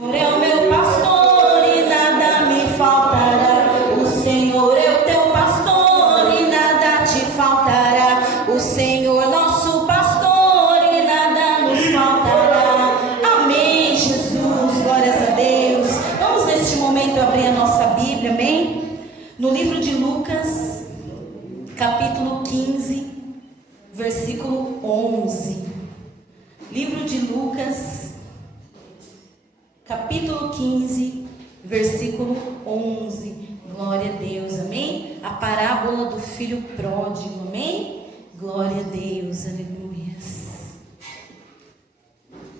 Senhor é o meu pastor e nada me faltará. O Senhor é o teu pastor e nada te faltará. O Senhor nosso pastor e nada nos faltará. Amém, Jesus, glórias a Deus. Vamos neste momento abrir a nossa Bíblia, amém? No livro de Lucas, capítulo 15, versículo 11. Livro de Lucas, capítulo 15, versículo 11. Glória a Deus, amém? A parábola do filho pródigo, amém? Glória a Deus, aleluias.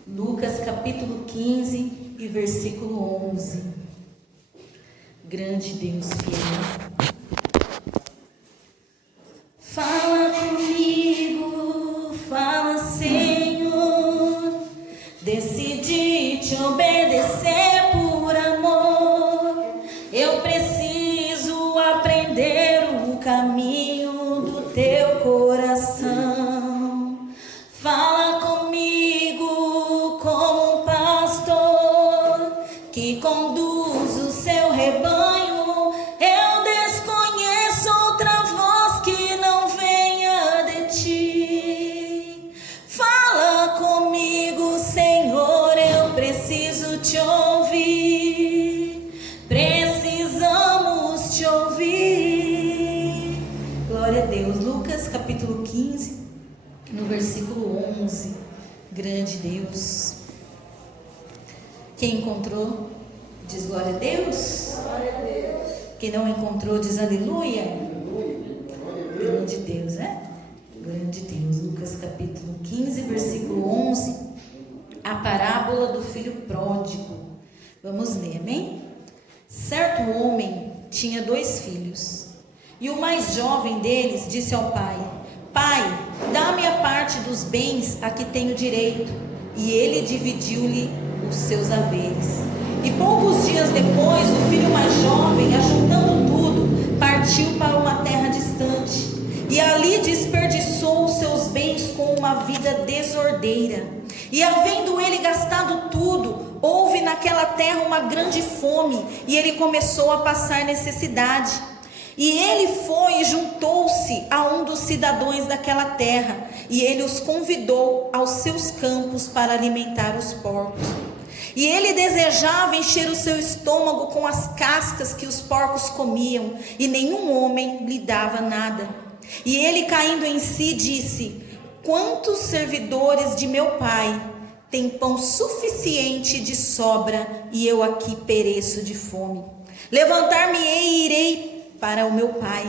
Lucas, capítulo 15 e versículo 11. Grande Deus fiel. Fala comigo, fala, Senhor. Decidi te obedecer por amor. Eu preciso aprender o caminho do teu coração. Fala comigo como um pastor que conduz o seu rebanho. Eu desconheço outra voz que não venha de ti. Fala comigo, Senhor, eu preciso te ouvir. Precisamos te ouvir. Glória a Deus. Lucas capítulo 15, no versículo 11. Grande Deus. Quem encontrou, diz glória a Deus. Glória a Deus. Quem não encontrou, diz aleluia. Grande Deus, né? Grande Deus. Lucas capítulo 15, versículo 11. A parábola do filho pródigo. Vamos ler, amém? Certo homem tinha 2 filhos. E o mais jovem deles disse ao pai: Pai, dá-me a parte dos bens a que tenho direito. E ele dividiu-lhe os seus haveres. E poucos dias depois, o filho mais jovem, ajuntando tudo, partiu para uma terra distante. E ali desperdiçou os seus bens com uma vida desordeira. E havendo ele gastado tudo, houve naquela terra uma grande fome, e ele começou a passar necessidade. E ele foi e juntou-se a um dos cidadãos daquela terra, e ele os convidou aos seus campos para alimentar os porcos. E ele desejava encher o seu estômago com as cascas que os porcos comiam, e nenhum homem lhe dava nada. E ele, caindo em si, disse: Quantos servidores de meu pai têm pão suficiente de sobra, e eu aqui pereço de fome? Levantar-me-ei e irei para o meu pai,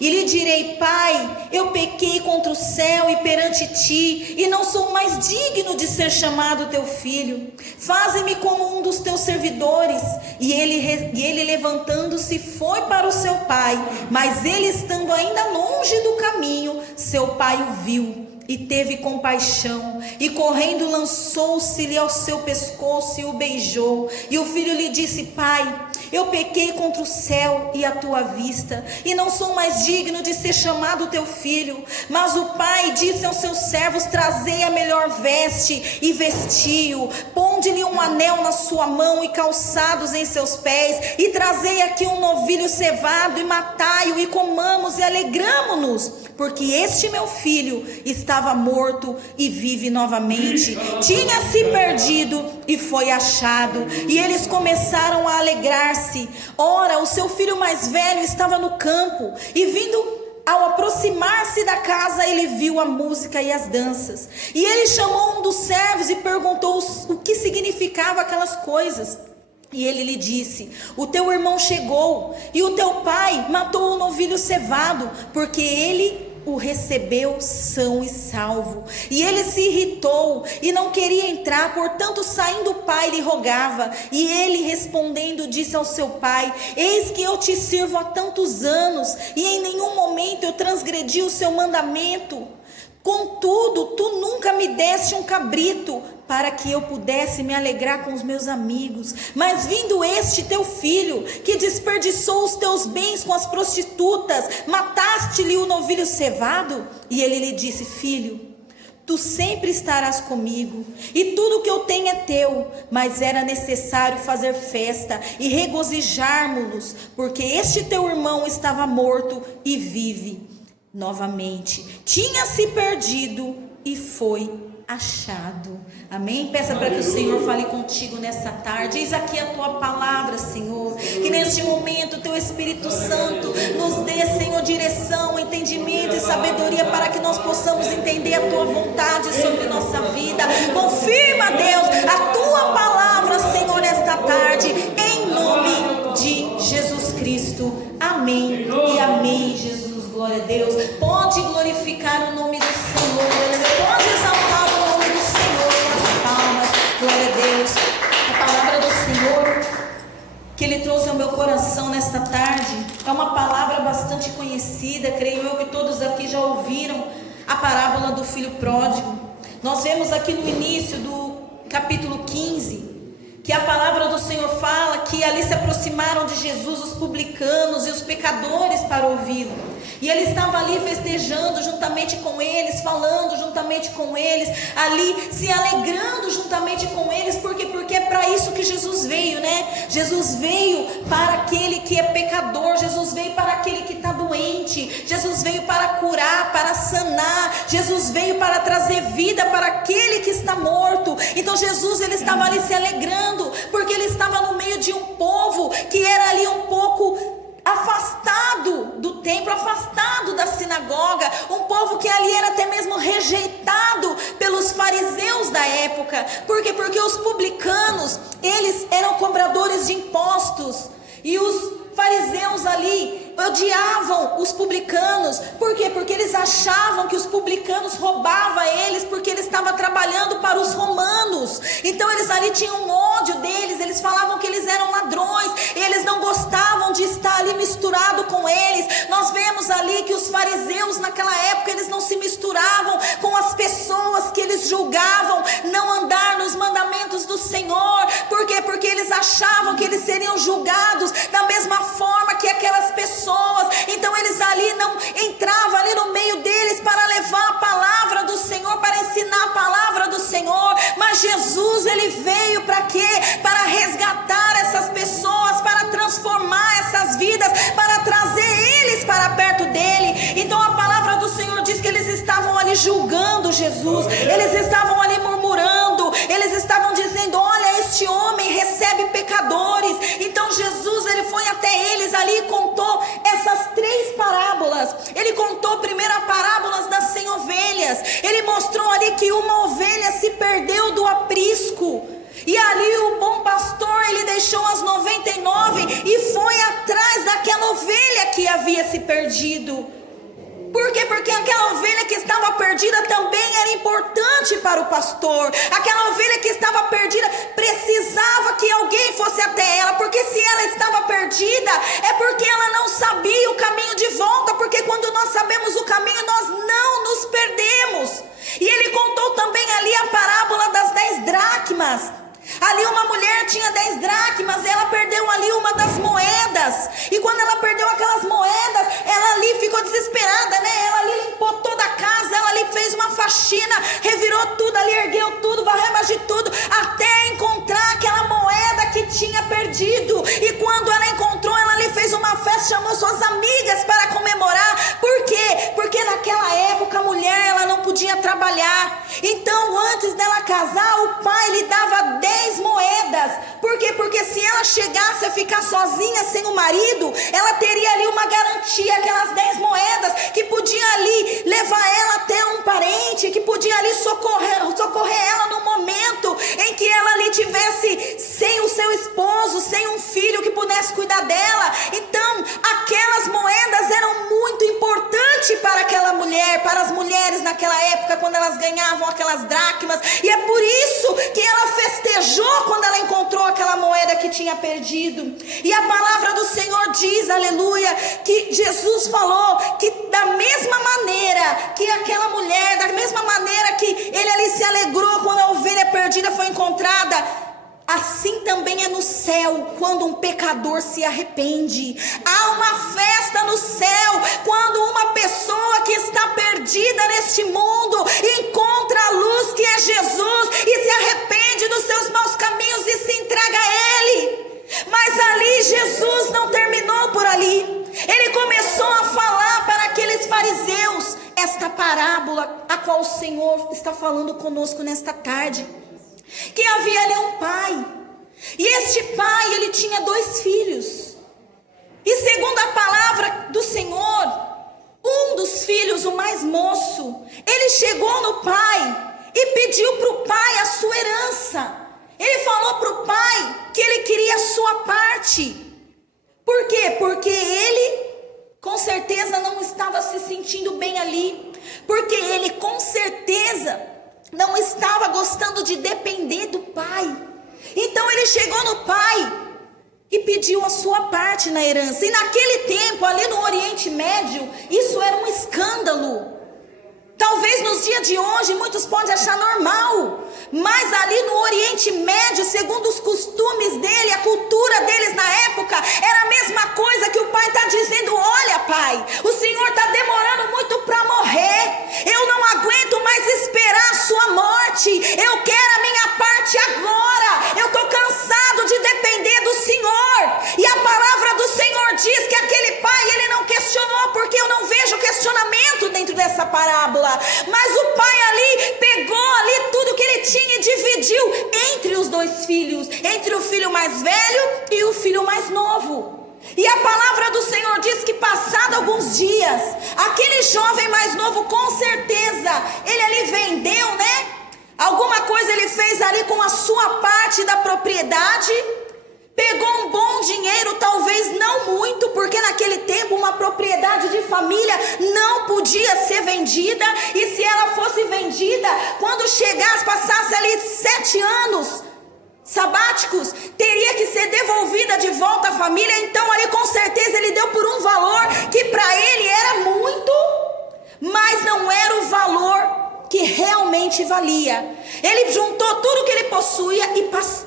e lhe direi: Pai, eu pequei contra o céu e perante ti, e não sou mais digno de ser chamado teu filho. Faze-me como um dos teus servidores. E ele levantando-se foi para o seu pai, mas ele estando ainda longe do caminho, seu pai o viu e teve compaixão, e correndo lançou-se-lhe ao seu pescoço e o beijou. E o filho lhe disse: Pai, eu pequei contra o céu e a tua vista, e não sou mais digno de ser chamado teu filho. Mas o pai disse aos seus servos: Trazei a melhor veste e vestiu, ponde-lhe um anel na sua mão e calçados em seus pés, e trazei aqui um novilho cevado e matai-o, e comamos e alegramo-nos, porque este meu filho estava morto e vive novamente, tinha se perdido e foi achado. E eles começaram a alegrar-se. Ora, o seu filho mais velho estava no campo, e vindo ao aproximar-se da casa, ele viu a música e as danças. E ele chamou um dos servos e perguntou o que significava aquelas coisas. E ele lhe disse: O teu irmão chegou, e o teu pai matou o novilho cevado, porque ele o recebeu são e salvo. E ele se irritou e não queria entrar, portanto saindo o pai lhe rogava. E ele respondendo disse ao seu pai: Eis que eu te sirvo há tantos anos, e em nenhum momento eu transgredi o seu mandamento. Contudo, tu nunca me deste um cabrito, para que eu pudesse me alegrar com os meus amigos. Mas vindo este teu filho, que desperdiçou os teus bens com as prostitutas, mataste-lhe o novilho cevado? E ele lhe disse: Filho, tu sempre estarás comigo, e tudo que eu tenho é teu. Mas era necessário fazer festa e regozijarmos-nos, porque este teu irmão estava morto e vive novamente. Tinha se perdido e foi achado. Amém? Peça para que o Senhor fale contigo nessa tarde. Eis aqui a tua palavra, Senhor. Que neste momento o teu Espírito Santo nos dê, Senhor, direção, entendimento e sabedoria para que nós possamos entender a tua vontade sobre nossa vida. Confirma, Deus, a tua palavra, Senhor, nesta tarde, em nome de Jesus Cristo. Amém e amém, Jesus. Glória a Deus. Pode glorificar o nome do Senhor. Pode exaltar o nome do Senhor com as palmas. Glória a Deus. A palavra do Senhor que Ele trouxe ao meu coração nesta tarde é uma palavra bastante conhecida. Creio eu que todos aqui já ouviram a parábola do filho pródigo. Nós vemos aqui no início do capítulo 15 que a palavra do Senhor fala que ali se aproximaram de Jesus os publicanos e os pecadores para ouvi-lo. E ele estava ali festejando juntamente com eles, falando juntamente com eles, ali se alegrando juntamente com eles, porque é para isso que Jesus veio, né? Jesus veio para aquele que é pecador, Jesus veio para aquele que está doente, Jesus veio para curar, para sanar, Jesus veio para trazer vida para aquele que está morto. Então Jesus, ele estava ali se alegrando, porque ele estava no meio de um povo que era ali um pouco afastado do templo, afastado da sinagoga, um povo que ali era até mesmo rejeitado pelos fariseus da época. Por quê? Porque os publicanos, eles eram cobradores de impostos, e os fariseus ali odiavam os publicanos. Por quê? Porque eles achavam que os publicanos roubavam eles, porque eles estavam trabalhando para os romanos. Então eles ali tinham um ódio deles, eles falavam que eles eram ladrões, eles não gostavam de estar ali misturado com eles. Nós vemos ali que os fariseus naquela época, eles não se misturavam com as pessoas que eles julgavam não andar nos mandamentos do Senhor. Por quê? Porque eles achavam que eles seriam julgados da mesma forma que aquelas pessoas. Então eles ali não entravam ali no meio deles para levar a palavra do Senhor, para ensinar a palavra do Senhor. Mas Jesus, ele veio para quê? Para resgatar essas pessoas, para transformar essas vidas, para trazer eles para perto dele. Então a palavra do Senhor diz que eles estavam ali julgando Jesus, eles estavam ali murmurando, eles estavam dizendo: olha, este homem recebe pecadores. Então Jesus, ele foi até eles ali e contou essas 3 parábolas. Ele contou primeiro a parábola das 100 ovelhas. Ele mostrou ali que uma ovelha se perdeu do aprisco, e ali o bom pastor, ele deixou as 99 e foi atrás daquela ovelha que havia se perdido. Por quê? Porque aquela ovelha que estava perdida também era importante para o pastor. Aquela ovelha que estava perdida precisava que alguém fosse até ela, porque se ela estava perdida é porque ela não sabia o caminho de volta, porque quando nós sabemos o caminho, nós não nos perdemos. E ele contou também ali a parábola das 10 dracmas. Ali uma mulher tinha 10 dracmas, ela perdeu ali uma das moedas, e quando ela perdeu aquelas moedas, ela ali ficou desesperada, né? Ela ali limpou toda a casa, ela ali fez uma faxina, revirou tudo ali, ergueu tudo, varreu mais de tudo, até encontrar aquela moeda que tinha perdido. E quando ela encontrou, ela ali fez uma festa, chamou suas amigas para comemorar. Por quê? Porque naquela época a mulher, ela não podia trabalhar. Então antes dela casar, o pai lhe dava 10 moedas. Por quê? Porque se ela chegasse a ficar sozinha sem o marido, ela teria ali uma garantia, aquelas 10 moedas que podia ali levar ela até um parente, que podia ali socorrer ela no momento em que ela ali tivesse sem o seu esposo, sem um filho que pudesse cuidar dela. Então aquelas moedas eram muito importantes para aquela mulher, para as mulheres naquela época, quando elas ganhavam aquelas dracmas. E é por isso que ela festejou quando ela encontrou aquela moeda que tinha perdido. E a palavra do Senhor diz, aleluia, que Jesus falou que da mesma maneira que aquela mulher, da mesma maneira que ele ali se alegrou quando a ovelha perdida foi encontrada, assim também é no céu quando um pecador se arrepende. Há uma festa no céu quando uma pessoa que está perdida neste mundo encontra a luz que é Jesus e se arrepende dos seus maus caminhos e se entrega a Ele. Mas ali Jesus não terminou por ali. Ele começou a falar para aqueles fariseus esta parábola a qual o Senhor está falando conosco nesta tarde. Que havia ali um pai, e este pai, ele tinha 2 filhos, e segundo a palavra do Senhor, um dos filhos, o mais moço, ele chegou no pai, e pediu para o pai a sua herança. Ele falou para o pai, que ele queria a sua parte. Por quê? Porque ele, com certeza, não estava se sentindo bem ali, porque ele, com certeza, não estava gostando de depender do pai. Então ele chegou no pai e pediu a sua parte na herança. E naquele tempo, ali no Oriente Médio, isso era um escândalo. Talvez nos dias de hoje muitos podem achar normal, mas ali no Oriente Médio, segundo os costumes dele, a cultura deles na época, era a mesma coisa que o pai está dizendo: olha pai, o senhor está demorando muito para morrer, eu não aguento mais esperar a sua morte, eu quero a minha parte agora, eu estou cansado de depender do Senhor. E a palavra do Senhor diz que aquele pai, ele não questionou, porque eu não vejo questionamento dentro dessa parábola. Mas o pai ali pegou ali tudo que ele tinha e dividiu entre os 2 filhos, entre o filho mais velho e o filho mais novo. E a palavra do Senhor diz que passado alguns dias, aquele jovem mais novo, com certeza, ele ali vendeu, né? Alguma coisa ele fez ali com a sua parte da propriedade. Pegou um bom dinheiro, talvez não muito, porque naquele tempo uma propriedade de família não podia ser vendida. E se ela fosse vendida, quando chegasse, passasse ali 7 anos sabáticos, teria que ser devolvida de volta à família. Então ali com certeza ele deu por um valor que para ele era muito, mas não era o valor que realmente valia. Ele juntou tudo que ele possuía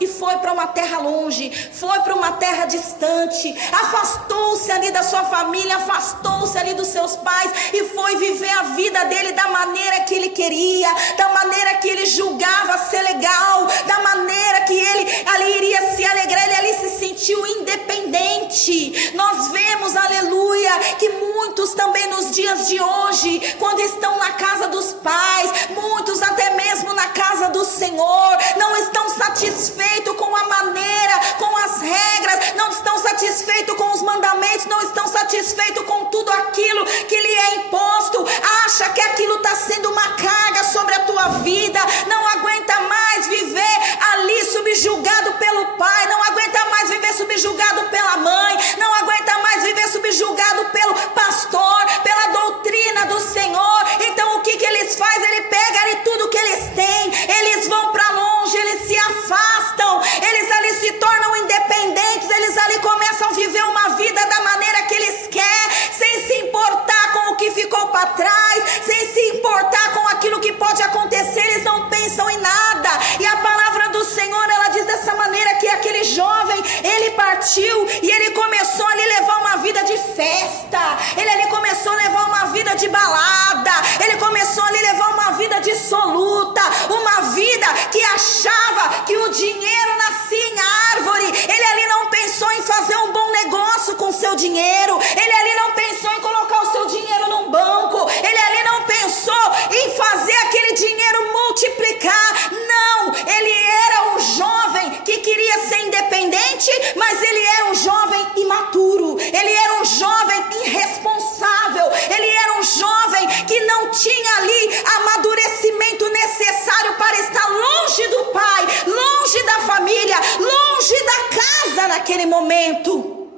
e foi para uma terra longe, foi para uma terra distante, afastou-se ali da sua família, afastou-se ali dos seus pais e foi viver a vida dele da maneira que ele queria, da maneira que ele julgava ser legal, da maneira que ele ali iria se alegrar. Ele ali se sentiu independente. Nós vemos, aleluia, que muitos também nos dias de hoje, quando estão na casa dos pais, muitos até mesmo na casa do Senhor, não estão satisfeitos com a maneira, com as regras, não estão satisfeitos com os mandamentos, não estão satisfeitos com tudo aquilo que lhe é imposto, acha que aquilo está sendo uma carga sobre a tua vida, não aguenta mais viver ali subjugado pelo pai, não aguenta mais viver subjugado pela mãe, não aguenta mais viver subjugado pelo pastor, pela doutrina do Senhor. Então o que eles fazem? Ele pega ali tudo que eles têm, eles vão para longe, eles se afastam, eles ali se tornam independentes, eles ali começam a viver uma vida da maneira que eles querem, sem se importar com o que ficou para trás, sem se importar com aquilo que pode acontecer. Eles não pensam em nada. E a palavra do Senhor, ela diz dessa maneira que aquele jovem, ele partiu e ele começou ali a levar uma vida de festa, ele ali começou a levar uma vida de balada, ele começou ali a levar uma vida dissoluta, uma vida que achava que o dinheiro nascia em árvore. Ele ali não pensou em fazer um bom negócio com o seu dinheiro, ele ali não pensou em colocar o seu dinheiro num banco, ele ali não pensou em fazer aquele dinheiro multiplicar. Não, ele era um jovem que queria ser independente, mas ele era um jovem imaturo, ele era um jovem irresponsável, ele era um jovem que não tinha ali amadurecimento necessário para estar longe do pai, longe da família, longe da casa naquele momento.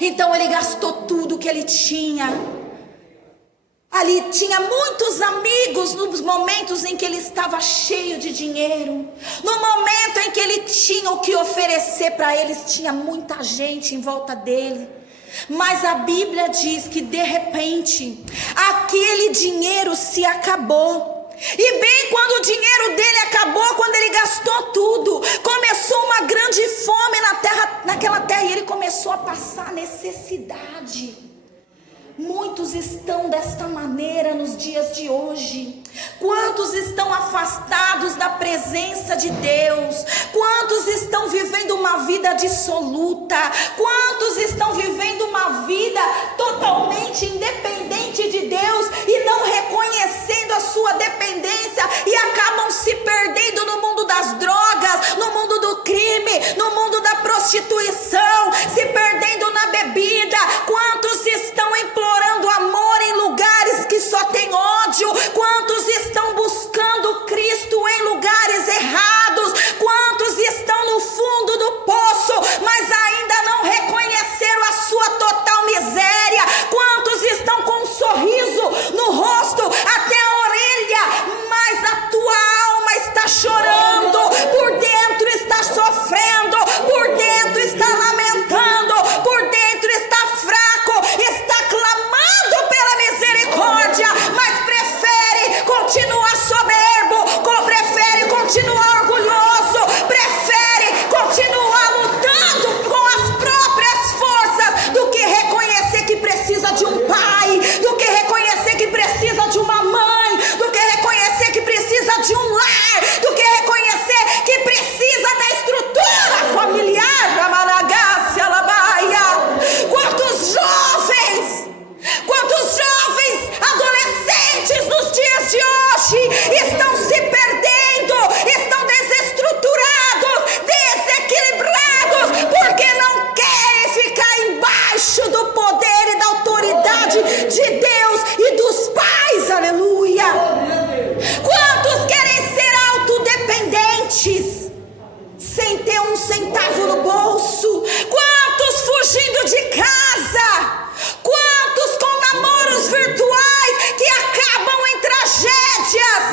Então ele gastou tudo que ele tinha. Ali tinha muitos amigos nos momentos em que ele estava cheio de dinheiro. No momento em que ele tinha o que oferecer para eles, tinha muita gente em volta dele. Mas a Bíblia diz que de repente aquele dinheiro se acabou. E bem quando o dinheiro dele acabou, quando ele gastou tudo, começou uma grande fome naquela terra, e ele começou a passar necessidade. Muitos estão desta maneira nos dias de hoje. Quantos estão afastados da presença de Deus? Quantos estão vivendo uma vida dissoluta? Quantos estão vivendo uma vida totalmente independente de Deus e não reconhecendo a sua dependência, e acabam se perdendo no mundo das drogas, no mundo do crime, no mundo da prostituição, se perdendo na bebida? Quantos estão implorando amor em lugares que só tem ódio? Quantos estão buscando Cristo em lugares errados? Quantos estão no fundo do poço, mas ainda não reconheceram a sua total miséria? Quantos estão com um sorriso no rosto até a orelha, mas a tua alma está chorando, por dentro está sofrendo, por dentro está lamentando, por dentro está fraco, está clamando pela misericórdia, mas prefere continuar soberbo, prefere continuar orgulhoso, prefere continuar lutando com as próprias forças, do que reconhecer que precisa de um pai, do que reconhecer que precisa de uma mãe, do que reconhecer que precisa de um lar, do que reconhecer que precisa da estrutura familiar da Managácia, Labaia. Quantos jovens adolescentes nos dias de hoje estão se perdendo, estão desestruturados, desequilibrados, porque não querem ficar embaixo do poder e da autoridade de Deus e dos pais, aleluia. Quantos querem ser autodependentes, sem ter um centavo no bolso? Quantos fugindo de casa? Quantos com namoros virtuais que acabam em tragédias?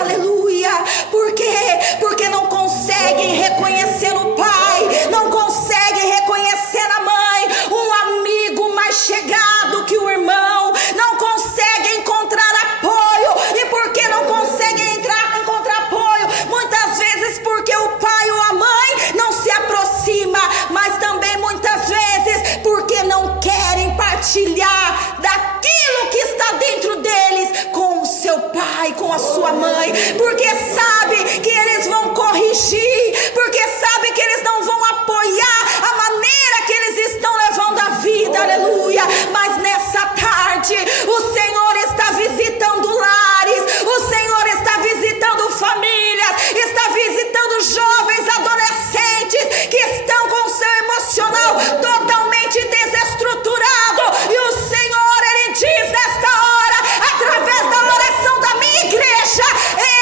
Aleluia. Por quê? Porque não conseguem reconhecer no pai, não conseguem reconhecer na mãe um amigo mais chegado que o irmão, não conseguem encontrar apoio. E por que não conseguem encontrar apoio? Muitas vezes porque o pai ou a mãe não se aproxima, mas também muitas vezes porque não querem partilhar daquilo que está dentro deles com o seu pai, com a sua mãe, porque sabe que eles vão corrigir, porque sabe que eles não vão apoiar a maneira que eles estão levando a vida, aleluia. Mas nessa tarde o Senhor está visitando lares, o Senhor está visitando famílias, está visitando jovens, adolescentes que estão com o seu emocional totalmente desestruturado, e o Senhor, Ele diz nesta hora, através da oração da minha igreja: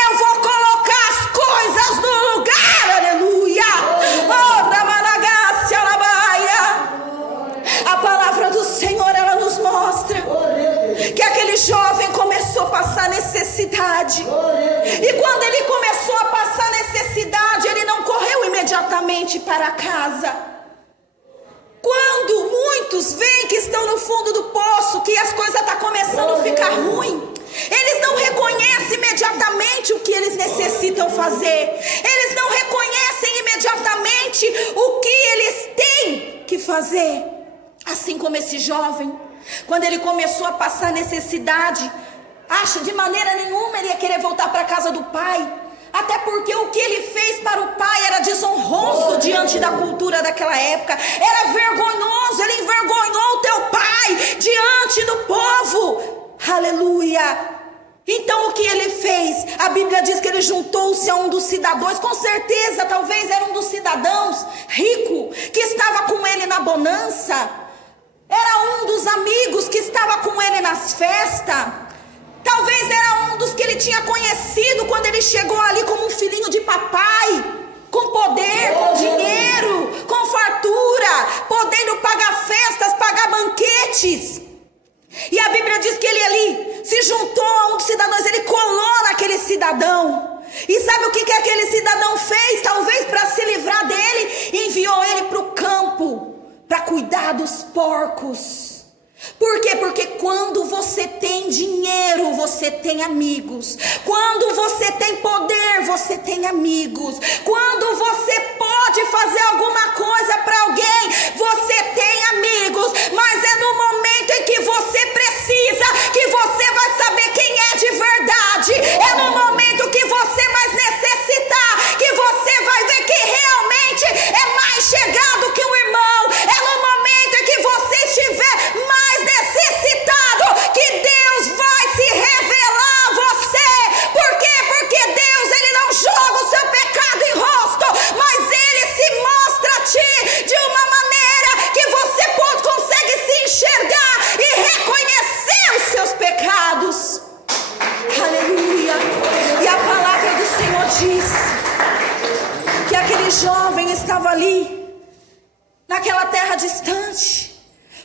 eu vou colocar as coisas no lugar, aleluia. Oh, Ramanagácia, Labaia. A palavra do Senhor, ela nos mostra que aquele jovem começou a passar necessidade, e quando ele começou a passar necessidade, ele não correu imediatamente para casa. Quando muitos veem que estão no fundo do poço, que as coisas estão começando a ficar ruim, eles não reconhecem imediatamente o que eles necessitam fazer, eles não reconhecem imediatamente o que eles têm que fazer. Assim como esse jovem, quando ele começou a passar necessidade, acha de maneira nenhuma ele ia querer voltar para a casa do pai, até porque o que ele fez para o pai era desonroso diante da cultura daquela época, era vergonhoso, ele envergonhou o teu pai diante do povo, aleluia. Então o que ele fez? A Bíblia diz que ele juntou-se a um dos cidadãos, com certeza, talvez era um dos cidadãos rico, que estava com ele na bonança, era um dos amigos que estava com ele nas festas, talvez era um dos que ele tinha conhecido quando ele chegou ali como um filhinho de papai, com poder, com dinheiro, com fartura, podendo pagar festas, pagar banquetes. E a Bíblia diz que ele ali se juntou a um dos cidadãos, ele colou naquele cidadão. E sabe o que aquele cidadão fez? Talvez para se livrar dele, enviou ele para o campo para cuidar dos porcos, Por quê? Porque quando você tem dinheiro, você tem amigos. Quando você tem poder, você tem amigos. Quando você pode fazer alguma coisa para alguém, você tem amigos. Mas é no momento em que você precisa que você vai saber quem é de verdade. É no momento que você mais necessitar que você vai ver que realmente é mais chegado que um irmão. É no momento em que você estiver mais necessitado que Deus vai se revelar a você. Por quê? Porque Deus, ele não joga o seu pecado em rosto, mas ele se mostra a ti de uma maneira que você consegue se enxergar e reconhecer os seus pecados. Aleluia. E a palavra do Senhor diz que aquele jovem estava ali naquela terra distante,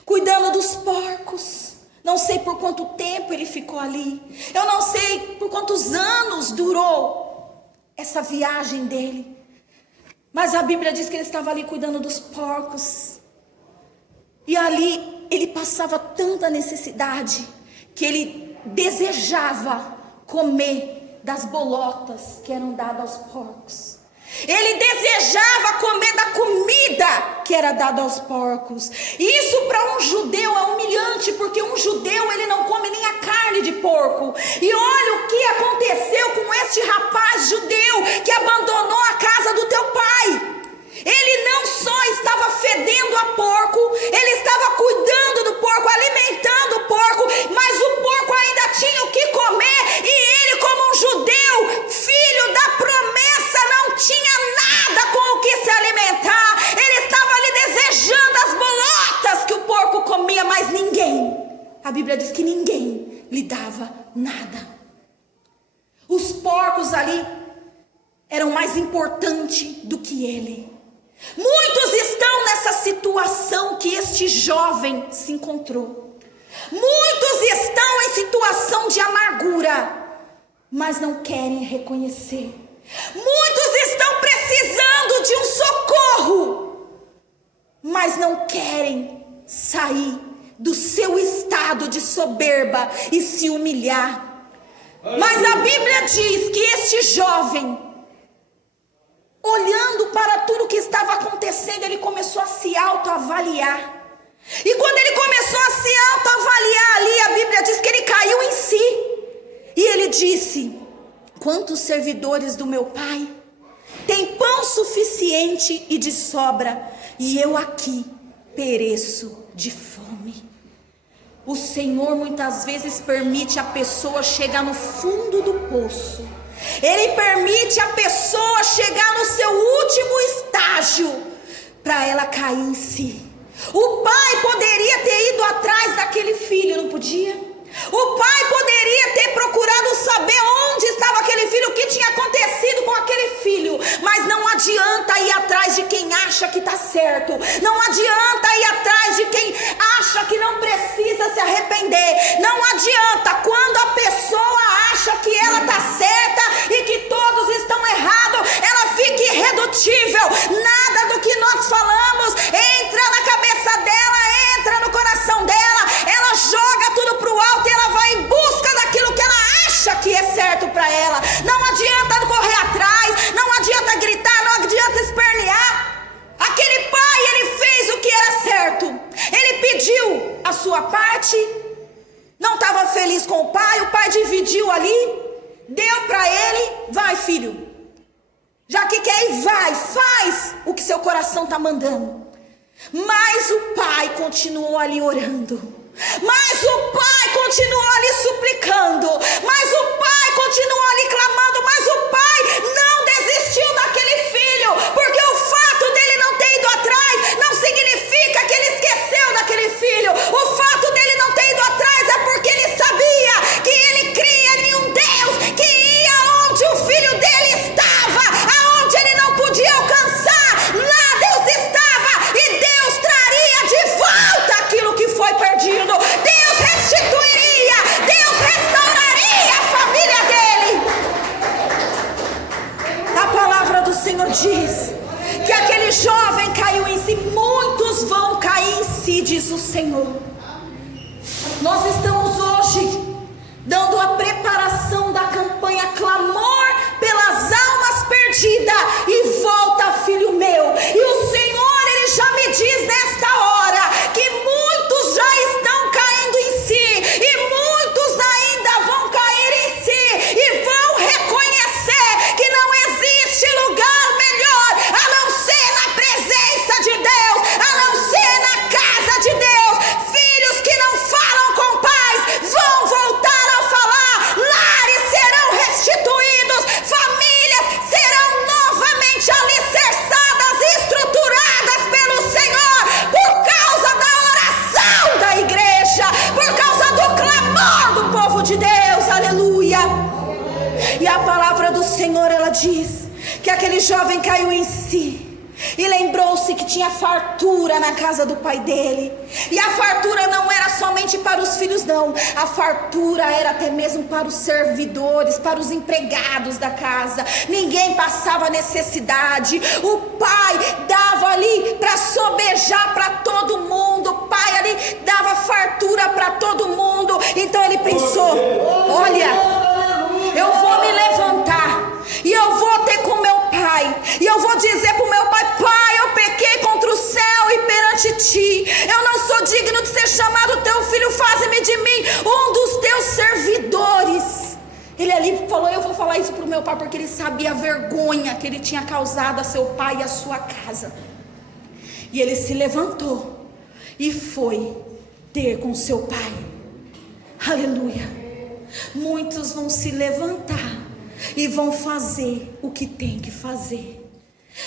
cuidando dos porcos. Não sei por quanto tempo ele ficou ali. Eu não sei por quantos anos durou essa viagem dele. Mas a Bíblia diz que ele estava ali cuidando dos porcos. E ali ele passava tanta necessidade que ele desejava comer das bolotas que eram dadas aos porcos. Ele desejava comer da comida que era dada aos porcos. Isso para um judeu é humilhante, porque um judeu ele não come nem a carne de porco. E olha o que aconteceu com este rapaz judeu que abandonou a casa do teu pai. Ele não só estava fedendo a porco, ele estava cuidando do porco, alimentando o porco, mas o porco ainda tinha o que comer, e ele, como um judeu, filho da promessa, não tinha nada com o que se alimentar. Ele estava ali desejando as bolotas que o porco comia, mas ninguém, a Bíblia diz que ninguém lhe dava nada. Os porcos ali eram mais importantes do que ele. Muitos estão nessa situação que este jovem se encontrou. Muitos estão em situação de amargura, mas não querem reconhecer. Muitos estão precisando de um socorro, mas não querem sair do seu estado de soberba e se humilhar. Mas a Bíblia diz que este jovem, olhando para tudo que estava acontecendo, ele começou a se autoavaliar. E quando ele começou a se autoavaliar ali, a Bíblia diz que ele caiu em si. E ele disse: quantos servidores do meu pai têm pão suficiente e de sobra, e eu aqui pereço de fome. O Senhor muitas vezes permite a pessoa chegar no fundo do poço. Ele permite a pessoa chegar no seu último estágio para ela cair em si. O pai poderia ter ido atrás daquele filho, não podia? O pai poderia ter procurado saber onde estava aquele filho, o que tinha acontecido com aquele filho. Mas não adianta ir atrás de quem acha que está certo. Não adianta ir atrás de quem acha que não precisa se arrepender. Não adianta quando a pessoa acha que ela está certa e que todos estão errados, ela fica irredutível. Nada do que nós falamos entra na cabeça dela, entra no coração dela. Ela joga tudo para o alto e ela vai em busca daquilo que ela acha que é certo para ela. Não adianta correr atrás, não adianta gritar, não adianta espernear. Aquele pai, ele fez o que era certo. Ele pediu a sua parte, não estava feliz com o pai dividiu ali, deu para ele: vai, filho, já que quer ir, vai, faz o que seu coração está mandando. Mas o pai continuou ali orando. Mas o pai continuou ali suplicando. Mas o pai continuou ali clamando. Mas o pai não desistiu daquele filho. Porque o fato dele não ter ido atrás não significa que ele esqueceu daquele filho. O fato dele não ter ido atrás é porque ele sabia que ele cria em um Deus que ia onde o filho dele estava, aonde ele não podia alcançar. Lá Deus estava, e Deus traria de volta aquilo que foi perdido. Deus restituiria, Deus restauraria a família dele. A palavra do Senhor diz que aquele jovem caiu em si. Muitos vão cair em si, diz o Senhor. Nós estamos hoje dando a preparação da campanha Clamor pelas Almas Perdidas e Volta, Filho Meu. E o Senhor, Ele já me diz nesta hora que muitos já estão caindo em si, e muitos ainda vão cair em si, e vão reconhecer que não existe lugar melhor a não ser na presença de Deus, a não ser na casa de Deus. Filhos que não falam com pais vão voltar a falar, lares serão restituídos, famílias serão novamente alicerçadas e estruturadas pelo Senhor, por causa da oração da igreja, por causa do clamor do povo de Deus. Aleluia. E a palavra do Senhor, ela diz que aquele jovem caiu em si e lembrou-se que tinha fartura na casa do pai dele. E a fartura não era somente para os filhos, não. A fartura era até mesmo para os servidores, para os empregados da casa. Ninguém passava necessidade. O pai dava ali para sobejar para todo mundo. O pai ali dava fartura para todo mundo. Então ele pensou: olha, eu vou me levantar e eu vou ter com meu pai, e eu vou dizer para o meu pai: pai, eu pequei contra o céu e perante ti, eu não sou digno de ser chamado teu filho, faze-me de mim um dos teus servidores. Ele ali falou: eu vou falar isso para o meu pai, porque ele sabia a vergonha que ele tinha causado a seu pai e a sua casa. E ele se levantou e foi ter com seu pai. Aleluia. Muitos vão se levantar e vão fazer o que tem que fazer.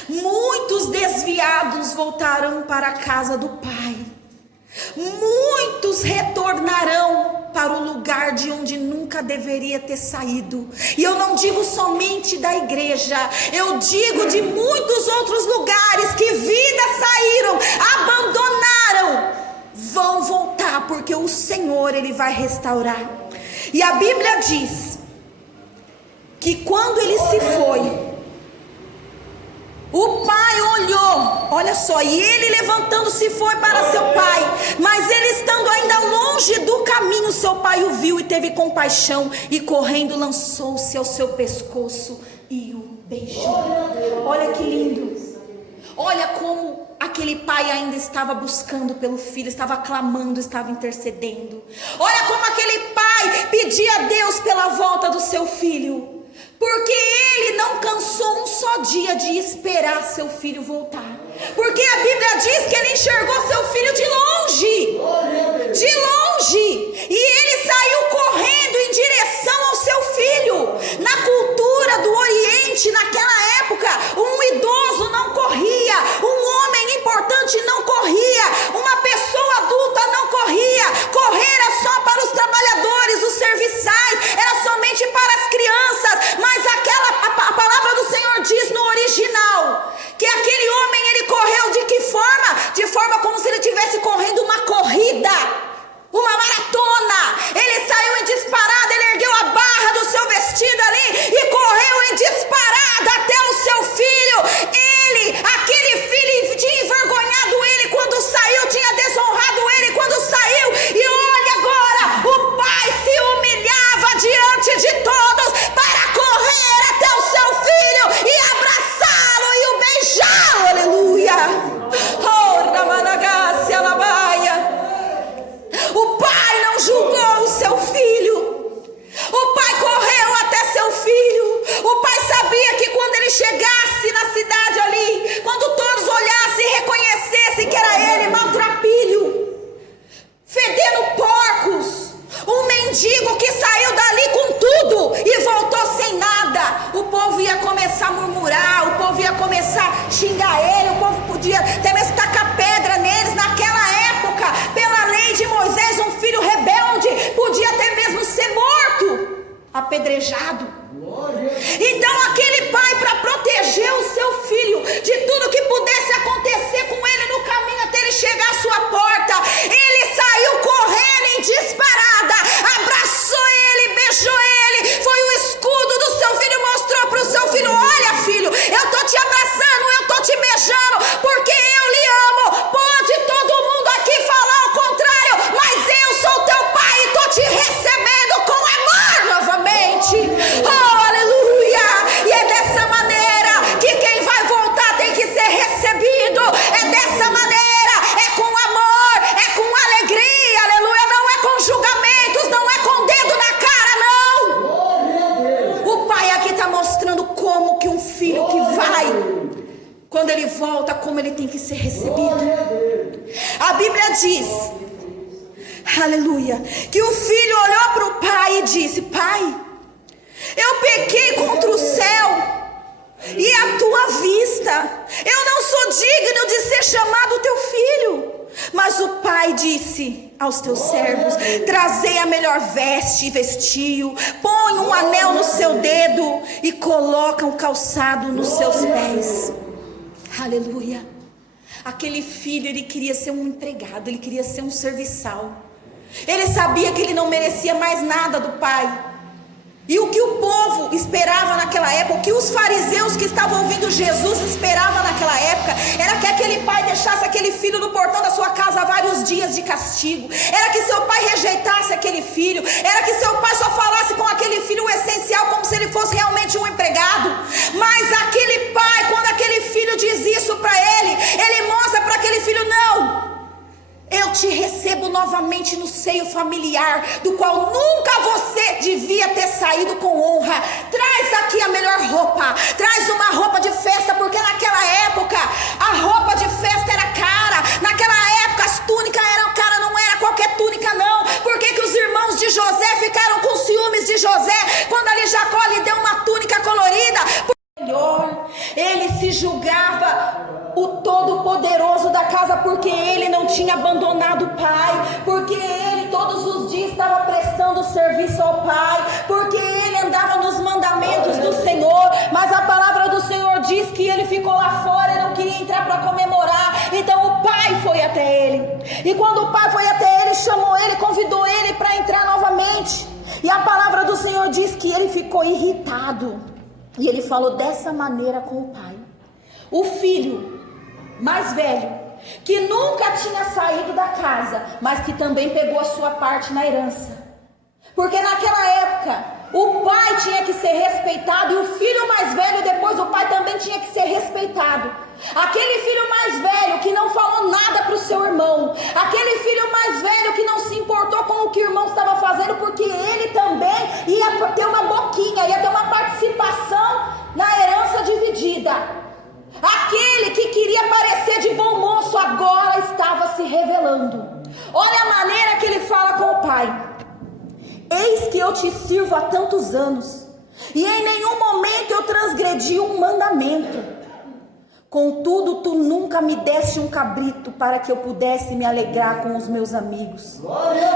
Muitos desviados voltarão para a casa do Pai. Muitos retornarão para o lugar de onde nunca deveria ter saído. E eu não digo somente da igreja, eu digo de muitos outros lugares que vidas saíram, abandonaram, vão voltar, porque o Senhor, Ele vai restaurar. E a Bíblia diz que quando ele se foi, o pai olhou, olha só, e ele levantando-se foi para seu pai, mas ele estando ainda longe do caminho, seu pai o viu e teve compaixão, e correndo lançou-se ao seu pescoço e o beijou. Olha que lindo. Olha como aquele pai ainda estava buscando pelo filho, estava clamando, estava intercedendo. Olha como aquele pai pedia a Deus pela volta do seu filho, porque ele não cansou um só dia de esperar seu filho voltar. Porque a Bíblia diz que ele enxergou seu filho de longe, e ele saiu correndo em direção ao seu filho. Na cultura do Oriente, naquela época, um idoso não corria, um homem importante não corria, uma pessoa adulta não corria. Correr era só para os trabalhadores, os serviçais, era somente para as crianças. Mas a palavra do Senhor diz no original que aquele homem, ele correu de que forma? diz, aleluia, que o filho olhou para o pai e disse: pai, eu pequei contra o céu e a tua vista, eu não sou digno de ser chamado teu filho. Mas o pai disse aos teus servos: trazei a melhor veste e vestiu, põe um anel no seu dedo e coloca um calçado nos seus pés. Aleluia. Aquele filho, ele queria ser um empregado, ele queria ser um serviçal. Ele sabia que ele não merecia mais nada do pai. E o que o povo esperava naquela época, o que os fariseus que estavam ouvindo Jesus esperavam naquela época, era que aquele pai deixasse aquele filho no portão da sua casa vários dias de castigo. Era que seu pai rejeitasse aquele filho. Era que seu pai só falasse com aquele filho o essencial, como se ele fosse realmente um empregado. Mas aquele pai, quando aquele filho diz isso para ele, ele mostra para aquele filho: não, eu te recebo novamente no seio familiar, do qual nunca você devia ter saído com honra. Traz aqui a melhor roupa, traz uma roupa de festa, porque naquela época a roupa de festa era cara. Naquela época as túnicas eram caras, não era qualquer túnica não. Por que os irmãos de José ficaram com ciúmes de José, quando ali Jacó lhe deu uma túnica colorida? Ele se julgava o todo-poderoso da casa, porque ele não tinha abandonado o pai, porque ele todos os dias estava prestando serviço ao pai, porque ele andava nos mandamentos do Senhor. Mas a palavra do Senhor diz que ele ficou lá fora e não queria entrar para comemorar. Então o pai foi até ele, e quando o pai foi até ele, chamou ele, convidou ele para entrar novamente. E a palavra do Senhor diz que ele ficou irritado, e ele falou dessa maneira com o pai. O filho mais velho, que nunca tinha saído da casa, mas que também pegou a sua parte na herança, porque naquela época o pai tinha que ser respeitado, e o filho mais velho depois do pai também tinha que ser respeitado. Aquele filho mais velho que não falou nada para o seu irmão, aquele filho mais velho que não se importou com o que o irmão estava fazendo, porque ele também ia ter uma boquinha, ia ter uma participação na herança dividida. Aquele que queria parecer de bom moço agora estava se revelando. Olha a maneira que ele fala com o pai: eis que eu te sirvo há tantos anos, e em nenhum momento eu transgredi um mandamento. Contudo, tu nunca me deste um cabrito para que eu pudesse me alegrar com os meus amigos.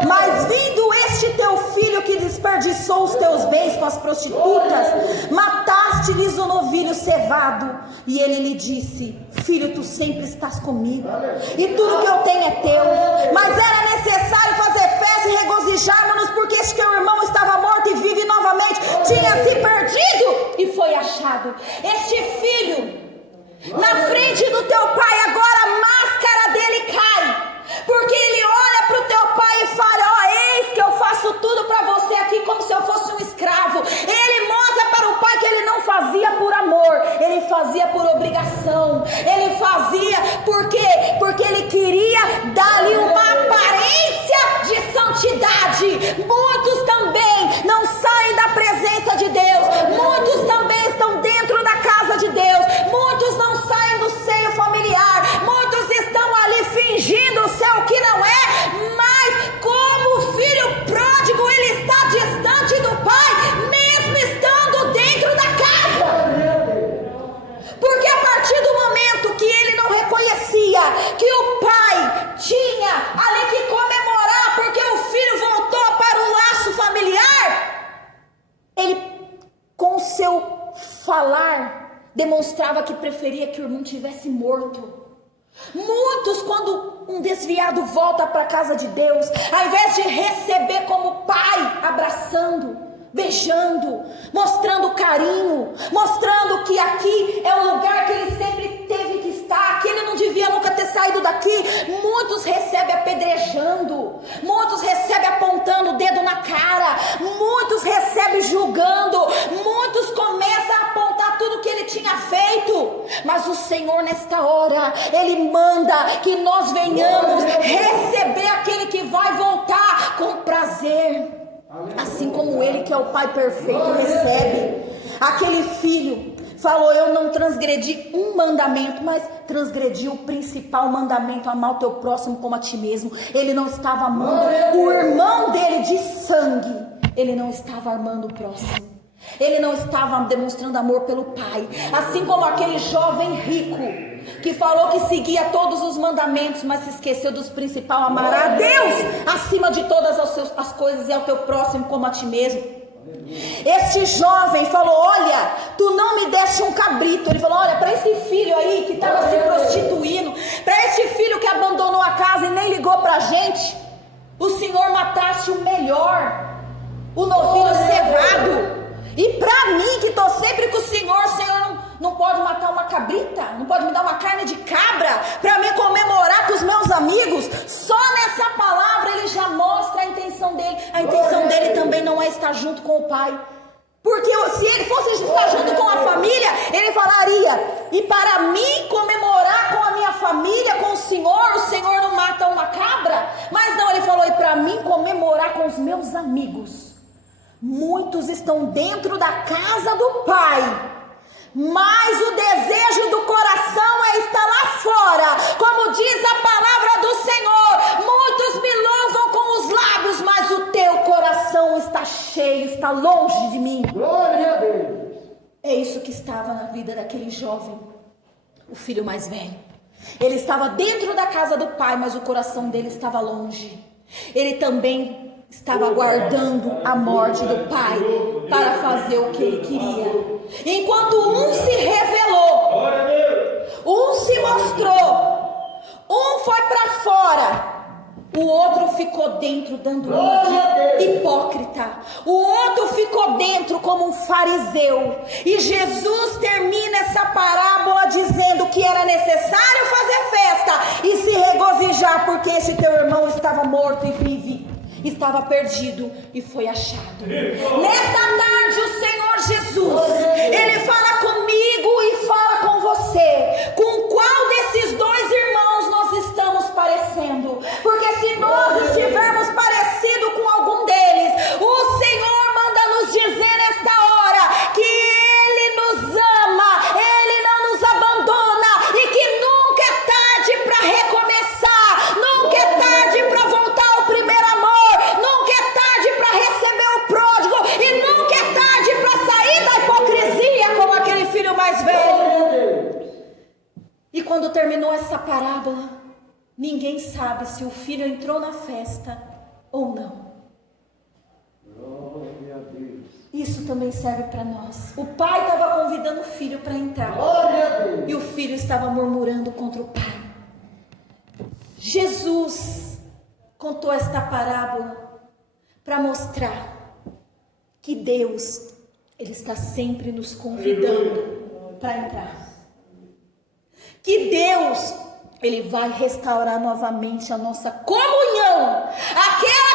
Mas vindo este teu filho que desperdiçou os teus bens com as prostitutas, mataste-lhes o novilho cevado. E ele lhe disse: filho, tu sempre estás comigo, e tudo que eu tenho é teu. Mas era necessário fazer festa e regozijarmos-nos, porque este teu irmão estava morto e vive novamente, tinha se perdido e foi achado. Este filho, na frente do teu pai, agora a máscara dele cai, porque ele olha para o teu pai e fala: ó, eis que eu faço tudo para você aqui como se eu fosse um escravo. Ele mostra para o pai que ele não fazia por amor, ele fazia por obrigação. Ele fazia porque ele queria dar-lhe uma aparência de santidade. Muitos também não saem da presença de Deus, muitos também estão dentro da casa de Deus, muitos não saem do seio familiar, muitos estão ali fingindo ser o que não é. Mas como o filho pródigo, ele está distante do pai, mesmo estando dentro da casa, porque a partir do momento que ele não reconhecia que o pai tinha ali que comemorar, porque o filho voltou para o laço familiar, ele, com o seu falar, demonstrava que preferia que o irmão tivesse morto. Muitos, quando um desviado volta para a casa de Deus, ao invés de receber como pai, abraçando, beijando, mostrando carinho, mostrando que aqui é o lugar que ele sempre teve que estar, que ele não devia nunca ter saído daqui, muitos recebem apedrejando, muitos recebem apontando o dedo na cara, muitos recebem julgando, muitos começam a apontar tudo que ele tinha feito. Mas o Senhor, nesta hora, ele manda que nós venhamos receber aquele que vai voltar com prazer, assim como ele, que é o Pai perfeito, recebe. Aquele filho falou: eu não transgredi um mandamento, mas transgredi o principal mandamento, amar o teu próximo como a ti mesmo. Ele não estava amando o irmão dele de sangue, ele não estava amando o próximo, ele não estava demonstrando amor pelo pai. Assim como aquele jovem rico que falou que seguia todos os mandamentos, mas se esqueceu dos principais: amar a Deus acima de todas as coisas e ao teu próximo como a ti mesmo. Este jovem falou: olha, tu não me deste um cabrito. Ele falou: olha, para esse filho aí que estava se prostituindo, para este filho que abandonou a casa e nem ligou para a gente, o Senhor mataste o melhor, o novilho cevado. E para mim, que estou sempre com o Senhor não pode matar uma cabrita, não pode me dar uma carne de cabra para me comemorar com os meus amigos. Só nessa palavra ele já mostra a intenção dele. A intenção dele também não é estar junto com o pai, porque se ele fosse estar junto com a família, ele falaria: e para mim comemorar com a minha família, com o Senhor não mata uma cabra. Mas não, ele falou: e para mim comemorar com os meus amigos. Muitos estão dentro da casa do pai, mas o desejo do coração é estar lá fora. Como diz a palavra do Senhor: muitos me louvam com os lábios, mas o teu coração está cheio, está longe de mim. Glória a Deus. É isso que estava na vida daquele jovem, o filho mais velho. Ele estava dentro da casa do pai, mas o coração dele estava longe. Ele também estava aguardando a morte do pai para fazer o que ele queria. Enquanto um se revelou, um se mostrou, um foi para fora, o outro ficou dentro dando uma hipócrita. O outro ficou dentro como um fariseu. E Jesus termina essa parábola dizendo que era necessário fazer festa e se regozijar, porque esse teu irmão estava morto e vive. Estava perdido e foi achado. Nesta tarde o Senhor Jesus, Ele fala comigo e fala com você. Com qual desses dois irmãos nós estamos parecendo? Porque se nós estivermos parecido com algum deles, o Senhor manda nos dizer nesta hora que Ele nos ama, Ele não nos abandona, e que nunca é tarde para recomeçar, nunca é tarde para voltar ao primeiro amor. E quando terminou essa parábola, ninguém sabe se o filho entrou na festa ou não. Glória a Deus. Isso também serve para nós. O pai estava convidando o filho para entrar. Glória a Deus. E o filho estava murmurando contra o pai. Jesus contou esta parábola para mostrar que Deus, Ele está sempre nos convidando para entrar. Que Deus, Ele vai restaurar novamente a nossa comunhão, aquela